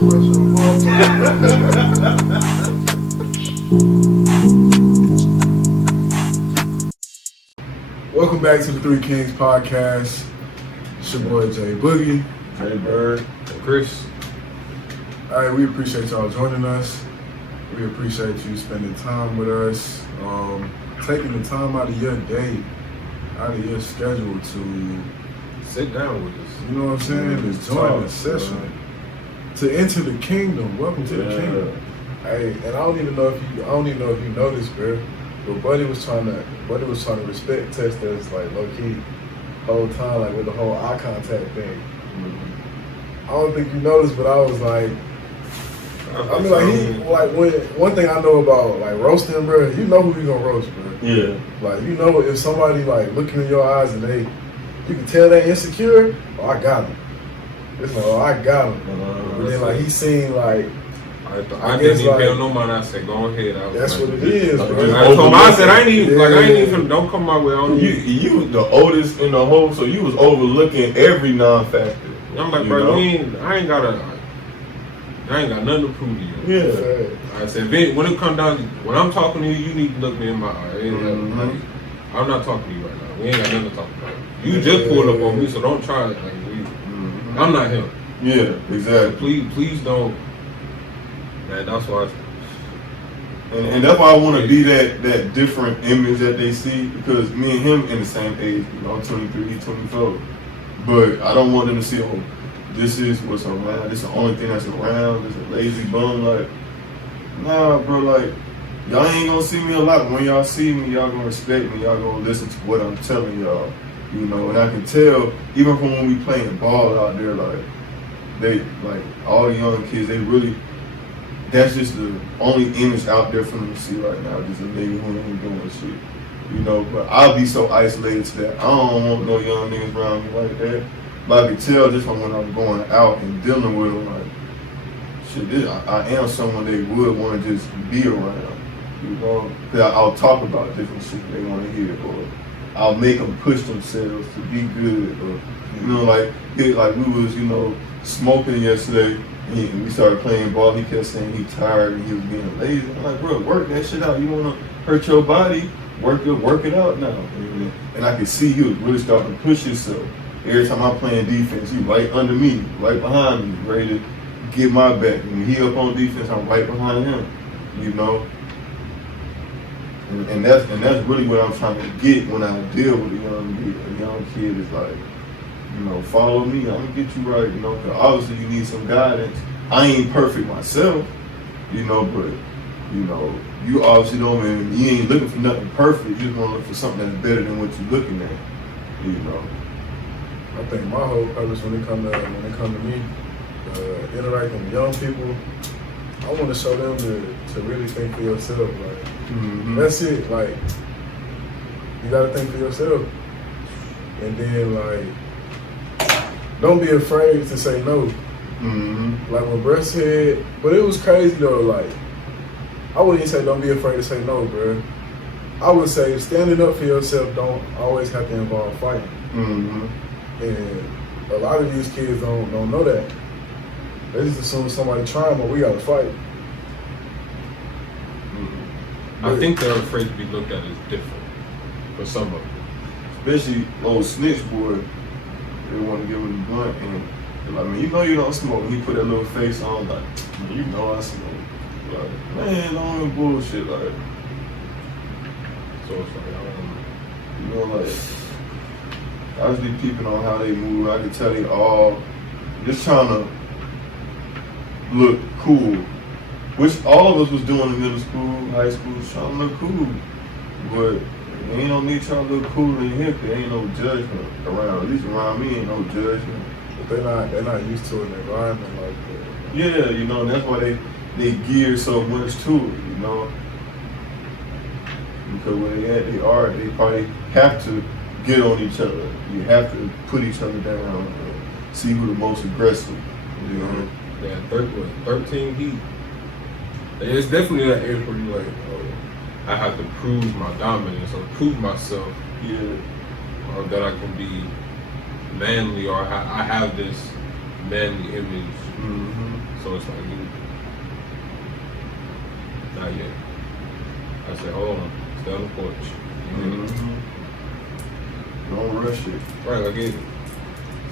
Welcome back to the Three Kings podcast. It's your boy Jay Boogie, Jay Bird, and Chris. All right, we appreciate y'all joining us. We appreciate you spending time with us, taking the time out of your day, out of your schedule to sit down with us. You know what I'm saying? To join the session, to enter the kingdom. Welcome to the kingdom. Hey, and I don't even know if you know this, bro. But Buddy was trying to respect test us like low key, whole time, like with the whole eye contact thing. I don't think you noticed, but I was like, when one thing I know about like roasting, bro, you know who you gonna roast, bro. Yeah. Like you know if somebody like looking in your eyes and you can tell they insecure. Oh, I got him. It's like, oh, I got him. But then like he seemed like. I didn't even pay no mind. I said, go ahead. That's what it is, bro. I said, I ain't even, don't come my way. You the oldest in the whole, so you was overlooking every non-factor. I'm like, bro, I ain't got nothing to prove to you. Yeah. I said, when it come down, when I'm talking to you, you need to look me in my eye. I'm not talking to you right now. We ain't got nothing to talk about. You just pulled up on me, so don't try it. Like, I'm not him. Yeah, exactly. Please don't. Man, that's why. And that's why I want to be that different image that they see, because me and him in the same age. You know, I'm 23, he's 24. But I don't want them to see, oh, this is what's around. This is the only thing that's around. This is a lazy bum. Like, nah, bro. Like, y'all ain't gonna see me a lot. But when y'all see me, y'all gonna respect me. Y'all gonna listen to what I'm telling y'all. You know, and I can tell even from when we playing ball out there, like all the young kids, they really. That's just the only image out there for them to see right now, just a nigga who ain't doing shit. You know, but I'll be so isolated to that. I don't want no young niggas around me like that. But I can tell just from when I'm going out and dealing with them, like, shit, I am someone they would want to just be around. You know, because I'll talk about different shit they want to hear, or I'll make them push themselves to be good, or, you know, like we was, you know, smoking yesterday. And we started playing ball. He kept saying he tired and he was being lazy. I'm like, bro, work that shit out. You want to hurt your body? Work it out now. And I could see he was really starting to push himself. Every time I'm playing defense, he right under me, right behind me, ready to get my back. When he up on defense, I'm right behind him. You know. And that's really what I'm trying to get when I deal with a young kid. Is like, you know, follow me, I'm gonna get you right, you know, because obviously you need some guidance. I ain't perfect myself, you know, but, you know, you obviously don't, man, you ain't looking for nothing perfect, you just wanna look for something that's better than what you're looking at, you know. I think my whole purpose when it come to me, interacting with young people, I want to show them to really think for yourself, like, that's it, like, you gotta think for yourself, and then, like, don't be afraid to say no. Like when Brett said, but it was crazy though, like, I wouldn't even say don't be afraid to say no, bro. I would say standing up for yourself don't always have to involve fighting. And a lot of these kids don't know that. They just assume somebody trying, but we gotta fight. I think they're afraid to be looked at as different for some of them. Especially old snitch boy. They want to give him the blunt, and like, man, you know you don't smoke. When he put that little face on, like, man, you know I smoke. Like, man, don't even bullshit, like. So it's like, I don't know. You know, like, I just be peeping on how they move. I can tell they all just trying to look cool, which all of us was doing in middle school, high school, trying to look cool, but. Ain't no need trying to look cool in here, cause ain't no judgment around. At least around me, ain't no judgment. But they're not used to an environment like that. Yeah, you know, and that's why they gear so much to it, you know. Because where they probably have to get on each other. You have to put each other down, see who the most aggressive, you know. Yeah, 13 heat. It's definitely that age where you like, oh, I have to prove my dominance or prove myself, or that I can be manly, or I have this manly image. Mm-hmm. So it's like, not yet. I said, hold on, stay on the porch. Mm-hmm. Don't rush it. Right, I get it.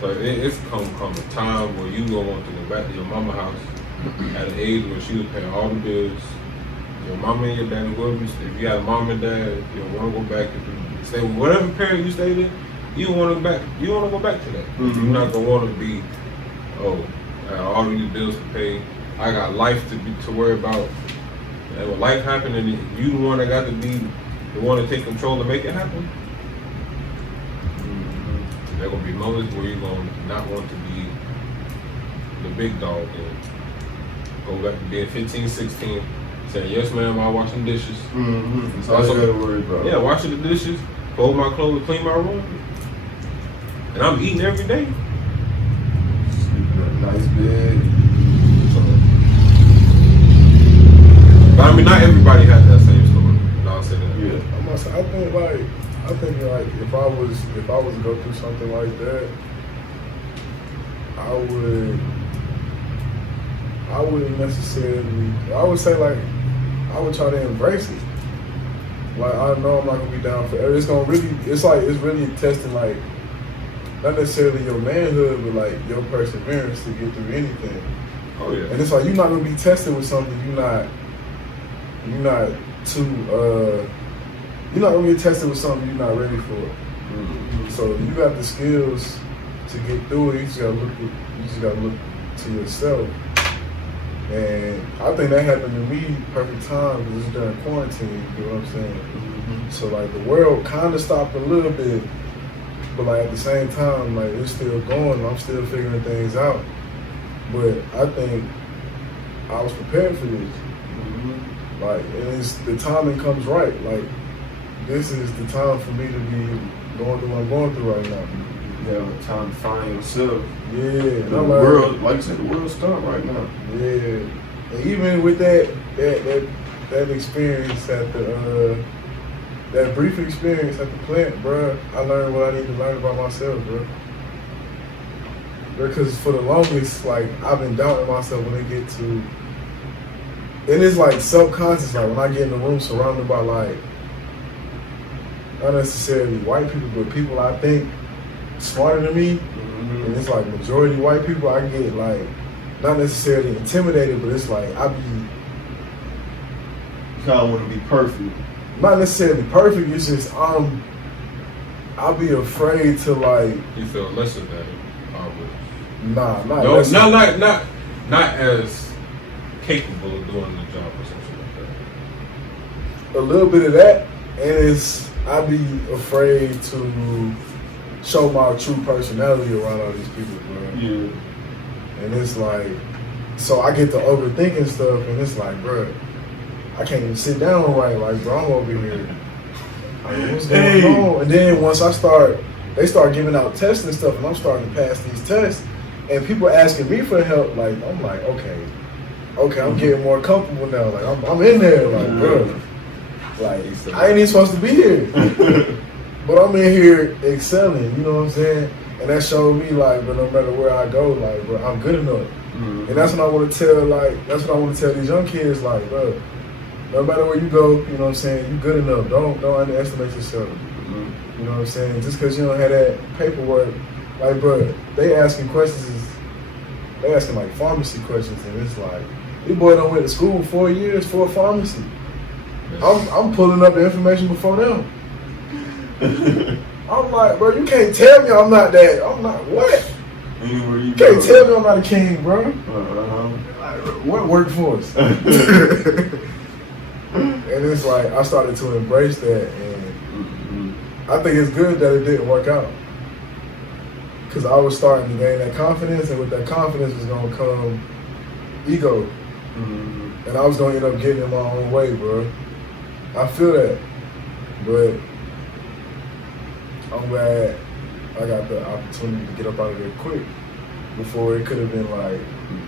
So it's come a time where you gonna want to go back to your mama house at an age where she was paying all the bills. Your mama and your daddy, whoever if you had a mom and dad, you don't want to go back. If you stay with whatever parent you stayed in, you want to go back. You want to go back to that. Mm-hmm. You're not gonna want to be, oh, I got all these bills to pay. I got life to worry about. And when life happened, and you the one that got to be the one to take control and make it happen. There gonna be moments where you're gonna not want to be the big dog and go back to being 15, 16, saying, yes ma'am, I'll wash some dishes. Mm-hmm. That's all you gotta worry about. Yeah, washing the dishes, fold my clothes, clean my room. And I'm eating every day. Sleeping in a nice bed. So, but I mean, not everybody has that same story. I'll say that. Yeah. I think like if I was to go through something like that, I wouldn't necessarily. I would say like I would try to embrace it. Like I know I'm not gonna be down forever. It's really testing like not necessarily your manhood, but like your perseverance to get through anything. Oh yeah. And it's like you're not gonna be tested with something you're not gonna get tested with something you're not ready for. Mm-hmm. So you got the skills to get through it. You just gotta look to yourself. And I think that happened to me perfect time because it's during quarantine. You know what I'm saying? Mm-hmm. So like the world kind of stopped a little bit, but like at the same time, like it's still going. I'm still figuring things out. But I think I was prepared for this. Mm-hmm. Like, and the timing comes right. Like, this is the time for me to be going through what I'm going through right now. Yeah, time to find yourself. Yeah, and The I'm world, like I said, the world's starting right now. Yeah, and even with that experience at the that brief experience at the plant, bro, I learned what I need to learn about myself, bro. Because for the longest, like I've been doubting myself when it get to, and it's like subconscious. Like when I get in the room surrounded by like not necessarily white people, but people I think smarter than me, and it's like majority white people, I get like not necessarily intimidated, but it's like I be kind of want to be perfect. Not necessarily perfect. It's just I'll be afraid to like. You feel lesser than always. Nah, not No, lesser. not as capable of doing the job or something like that. A little bit of that, and I be afraid to show my true personality around all these people, bro. Yeah. And it's like, so I get to overthinking stuff, and it's like, bro, I can't even sit down right. Like, bro, I'm over here. Like, what's going on? And then once they start giving out tests and stuff, and I'm starting to pass these tests, and people asking me for help. Like, I'm like, okay, I'm getting more comfortable now. Like, I'm in there. Like, bro, like I ain't even supposed to be here. But I'm in here excelling, you know what I'm saying? And that showed me like, but no matter where I go, like, bro, I'm good enough. Mm-hmm. And that's what I want to tell these young kids, like, bro, no matter where you go, you know what I'm saying, you good enough. Don't underestimate yourself. Mm-hmm. You know what I'm saying? Just because you don't have that paperwork, like, bro, they asking like pharmacy questions, and it's like, this boy done went to school 4 years for a pharmacy. I'm pulling up the information before them. I'm like, bro, you can't tell me I'm not that. I'm not what? Anywhere You can't tell me I'm not a king, bro. Like, what workforce? And it's like I started to embrace that, and I think it's good that it didn't work out, because I was starting to gain that confidence, and with that confidence was gonna come ego, and I was gonna end up getting in my own way, bro. I feel that, but I'm glad I got the opportunity to get up out of there quick before it could have been like,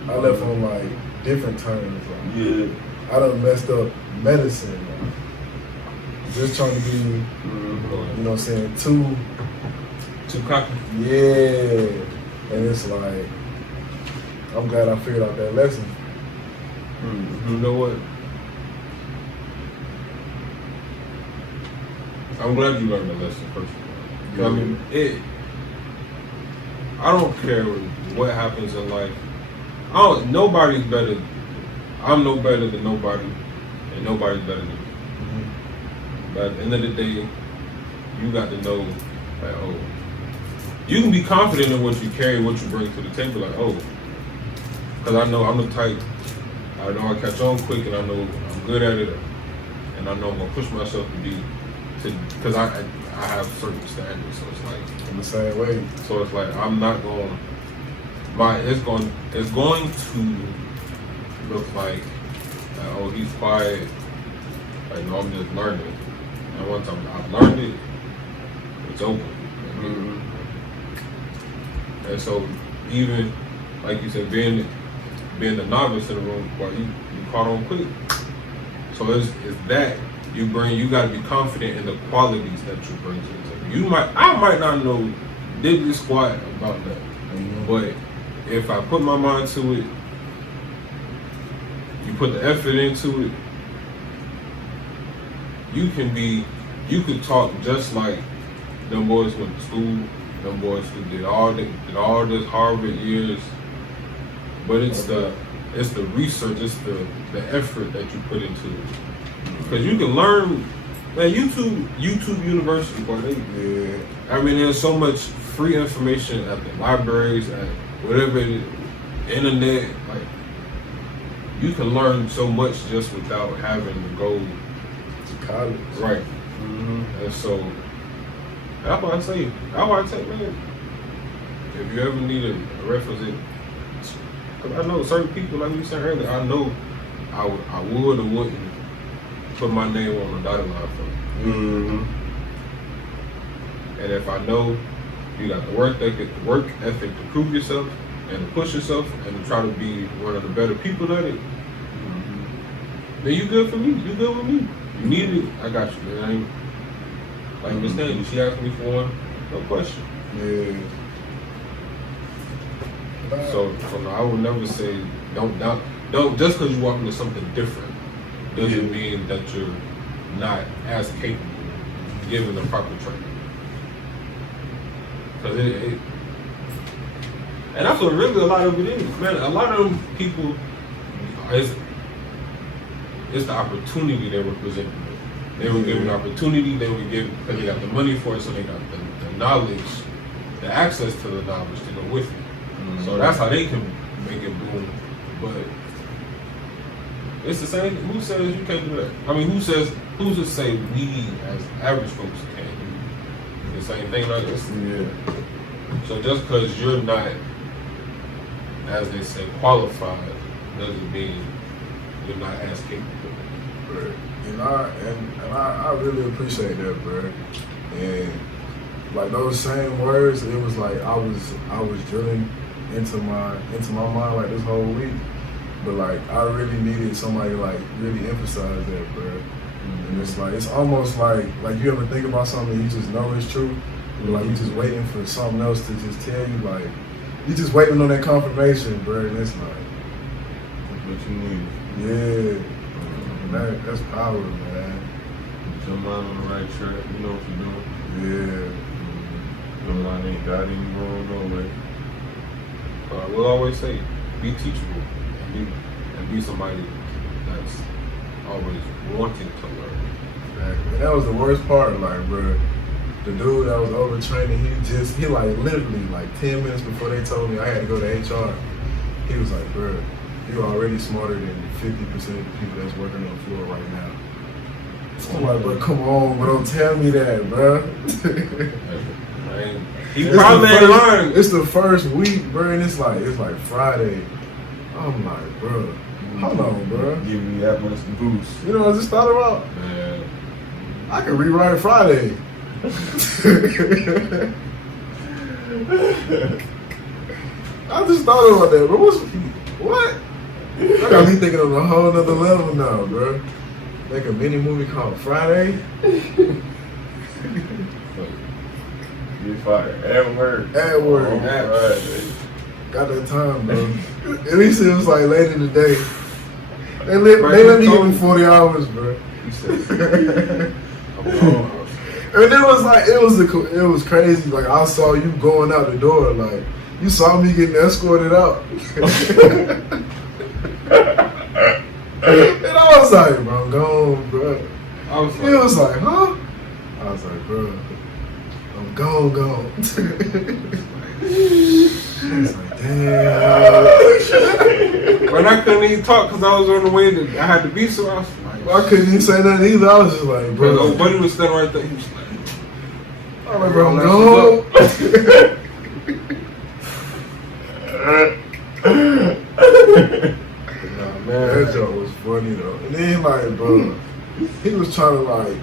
I left on like different terms. Like, yeah. I done messed up medicine. Like, just trying to be, you know what I'm saying, too cocky. Yeah. And it's like, I'm glad I figured out that lesson. You know what? I'm glad you learned the lesson first of all. I mean, I don't care what happens in life. Nobody's better. I'm no better than nobody, and nobody's better than me. But at the end of the day, you got to know, like, oh, you can be confident in what you carry, what you bring to the table. Like, oh, because I know I'm the type. I know I catch on quick, and I know I'm good at it, and I know I'm gonna push myself because I have certain standards. So it's like In the same way. So it's like I'm not going. It's going to look like, oh, he's quiet. Like, no, I'm just learning. And once I've learned it, it's over. And so even like you said, being the novice in the room, well, you caught on quick. So it's that you got to be confident in the qualities that you bring to the table. I might not know diddly squat about that, but if I put my mind to it, you put the effort into it, you could talk just like them boys went to school, them boys who did all this Harvard years, but it's the research, it's the effort that you put into it. Because you can learn, man, YouTube University, boy, I mean, there's so much free information at the libraries, at whatever it is, internet, like, you can learn so much just without having to go to college. Right. And so, that's why I say, man, if you ever need a reference, because I know certain people, like you said earlier, I know I would or wouldn't put my name on the dotted line for you. And if I know you got the work ethic to prove yourself and to push yourself and to try to be one of the better people at it, then you good for me. You good with me. You need it, I got you, man. Like Miss Daniel, she asked me for one, no question. So no, I would never say don't just because you walk into something different doesn't mean that you're not as capable given the proper training. Because and that's what really a lot of it is, man. A lot of them people, it's the opportunity they were presented with. They were given the opportunity, they were given, because they got the money for it, so they got the knowledge, the access to the knowledge to go with it. So that's how they can make it boom. But it's the same. Who says you can't do that? I mean, who's to say we as average folks can't do the same thing like this? So just because you're not, as they say, qualified, doesn't mean you're not as capable. Right. And I really appreciate that, bro. And like those same words, it was like I was drilling into my mind like this whole week. But like I really needed somebody like really emphasize that, bro. And it's like it's almost like you ever think about something and you just know it's true, but like you just waiting for something else to just tell you, like you just waiting on that confirmation, bro. And it's like that's what you need. That's power, man. Put your mind on the right track. You know what you're doing. Your mind ain't got any wrong no way. I will always say, be teachable and be somebody that's always wanting to learn. Exactly. And that was the worst part, like, bro. The dude that was overtraining, he like literally like 10 minutes before they told me I had to go to HR, he was like, bro, you're already smarter than 50% of the people that's working on the floor right now. I'm like, bro, come on, bro, don't tell me that, bro. He probably ain't learned. It's the first week, bro, and it's like Friday. I'm like, bro, hold on, bro. Give me that much boost. You know what I just thought about? Man. I can rewrite Friday. I just thought about that, bro. What? I got me thinking on a whole nother level now, bro. Make a mini movie called Friday. Get fired. At work. At work. Friday. got that time, bro. At least it was like late in the day. They let me give me 40 hours, bro. You said, I'm gone. And it was like, it was crazy. Like, I saw you going out the door. Like, you saw me getting escorted out. And I was like, bro, I'm gone, bro. He was like, huh? I was like, bro, I'm gone. He's like, damn. But I couldn't even talk because I was on the way to, I had to be so I was like, I couldn't even say nothing either. I was just like, bro. Old buddy was standing right there. He was like, I'm like, bro, I'm gone. nah, man. That joke was funny though. And then like, bro, he was trying to like,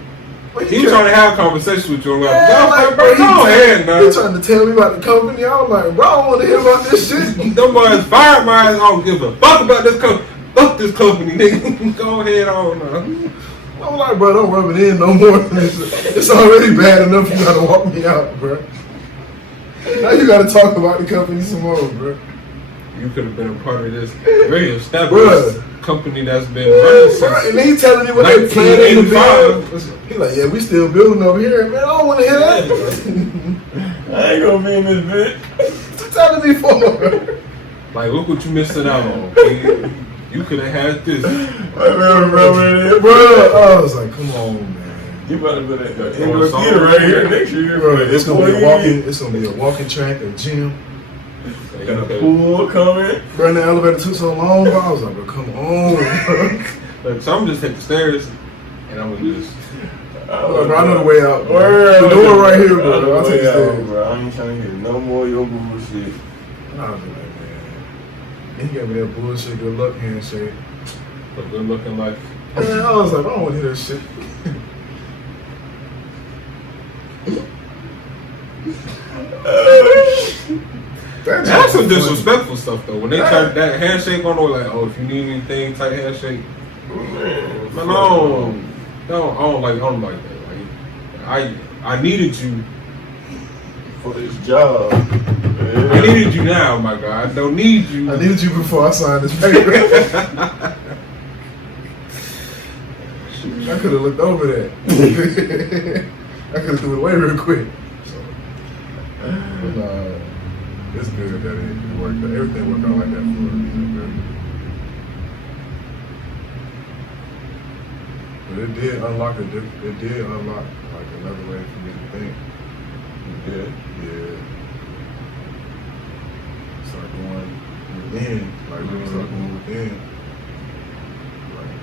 he was trying to have a conversation with you. I'm like, yeah, I was like, bro, go ahead, man. He trying to tell me about the company. I was like, bro, I don't want to hear about this shit. Them boys fired my ass. I don't give a fuck about this company. Fuck this company, nigga. Go ahead on now. I'm like, bro, don't rub it in no more. It's already bad enough you gotta walk me out, bro. Now you gotta talk about the company some more, bro. You could have been a part of this very established company that's been running since. And he telling me what they planning to build. He like, yeah, we still building over here, man. I don't want to hear that. I ain't gonna be in this bitch. What you telling me for? Like, look what you missing out on. Okay? You could have had this. Bro, I was like, come on, man. You better put that indoor theater right here next year. Bro, it's gonna be a walking. It's gonna be a walking track, a gym. Got a pool coming. Bro, the elevator took so long, bro. I was like, bro, come on, bro. So I'm just hit the stairs, and I'm gonna just. Bro, I know the way out. Bro. The door right here, bro. I'll take the stairs. Bro, I ain't trying to hear no more of your bullshit. I was like, man. He gave me that bullshit good luck handshake. A good looking life. Man, I was like, I don't want to hear that shit. That's some disrespectful stuff though. When they try that handshake on, they're like, "Oh, if you need anything, type handshake." Man, I don't like that. Like, I needed you for this job. Yeah. I needed you now, my God. I don't need you. I needed you before I signed this paper. I could have looked over that. I could have threw it away real quick. So, but, it's good that it worked. Everything worked out like that for a reason, bro. But it did unlock like another way for me to think. Yeah. Start going within, like really start going within. Like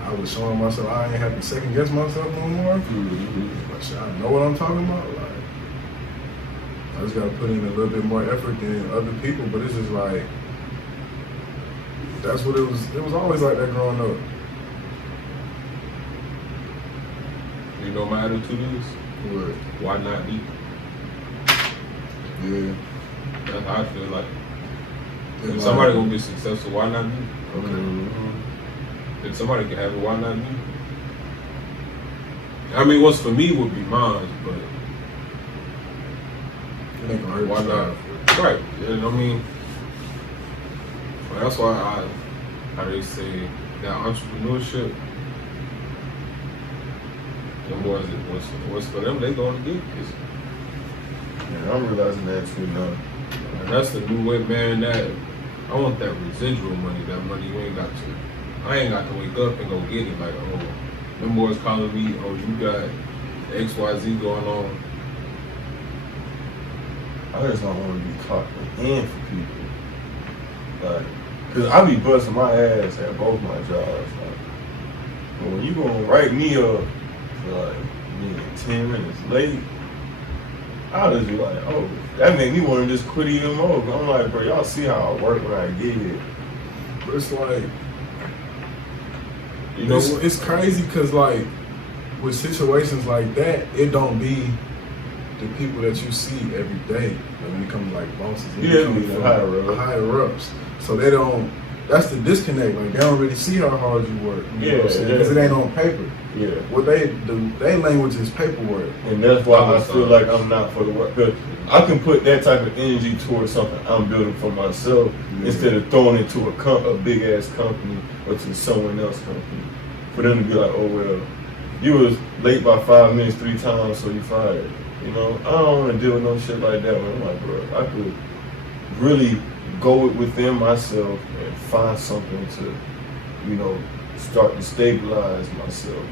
I was showing myself I ain't have to second guess myself no more. Like shit, I know what I'm talking about. Like I just gotta put in a little bit more effort than other people, but it's just like that's what it was. It was always like that growing up. You know my attitude is? What? Why not me? Yeah. That's how I feel like. If somebody gonna be successful, why not me? Okay. If somebody can have it, why not me? I mean, what's for me would be mine, but it ain't gonna hurt. Why not? Right. And I mean, that's why how they say that entrepreneurship. Them boys, what's for them, they going to get this. Yeah, I'm realizing that too now. And that's the new way, man. That I want that residual money. That money you ain't got to. I ain't got to wake up and go get it. Like, oh, them boys calling me. Oh, you got XYZ going on. I just don't want to be clocking in for people. Like, cause I be busting my ass at both my jobs. Like, but when you gonna write me up for like being 10 minutes late, I'll just be like, oh, that made me want to just quit even more. But I'm like, bro, y'all see how I work when I get here. But it's like, you know, it's crazy because like with situations like that, it don't be the people that you see every day. Like when it comes to like bosses, Yeah, the higher ups. So they don't that's the disconnect. Like they don't really see how hard you work. You know what I'm saying? Because it ain't on paper. Yeah. What they do, their language is paperwork. And that's why I feel like I'm not for the work. Because I can put that type of energy towards something I'm building for myself instead of throwing it to a big ass company or to someone else's company. For them to be like, oh well, you was late by 5 minutes 3 times, so you fired. You know, I don't want to deal with no shit like that. Man. I'm like, bro, I could really go within myself and find something to, you know, start to stabilize myself.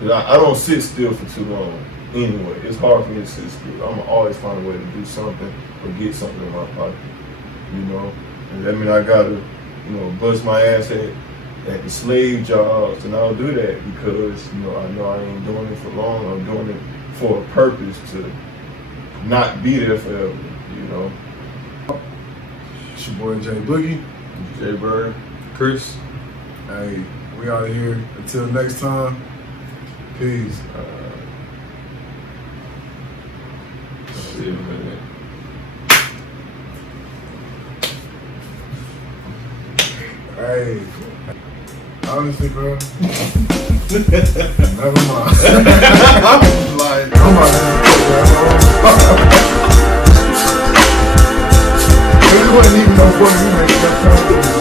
Cause I don't sit still for too long. Anyway, it's hard for me to sit still. I'm always find a way to do something or get something in my pocket. You know, and that means I gotta, you know, bust my ass at the slave jobs, and I'll do that because I know I ain't doing it for long. I'm doing it for a purpose to not be there forever. You know. It's your boy Jay Boogie. Jay Bird. Chris. Hey, we out here. Until next time. Peace. See you in a minute. Hey, honestly, bro. Never mind. Like, I'm about to. It wasn't even no fun. You make that come over.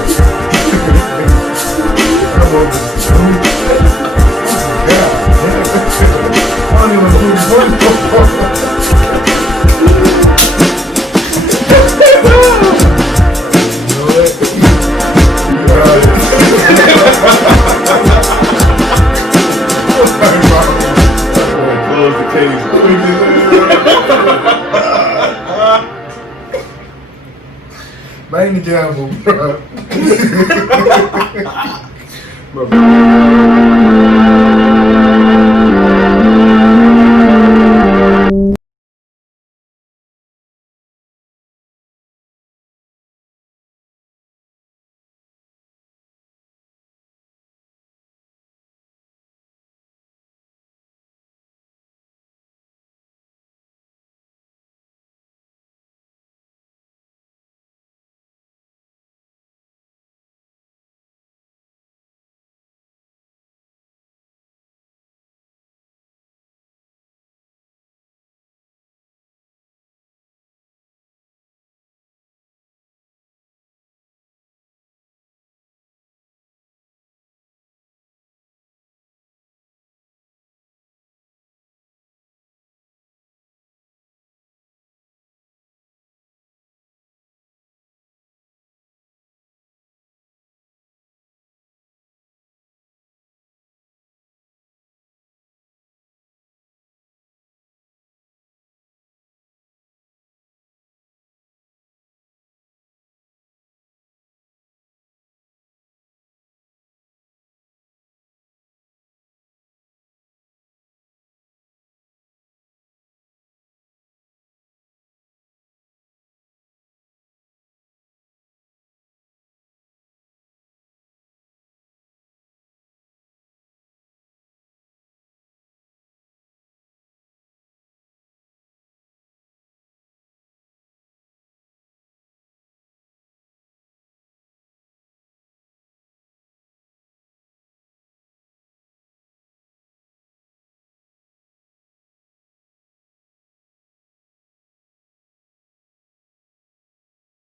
God, I don't even do this one. Close the case. Bang the gavel, bro.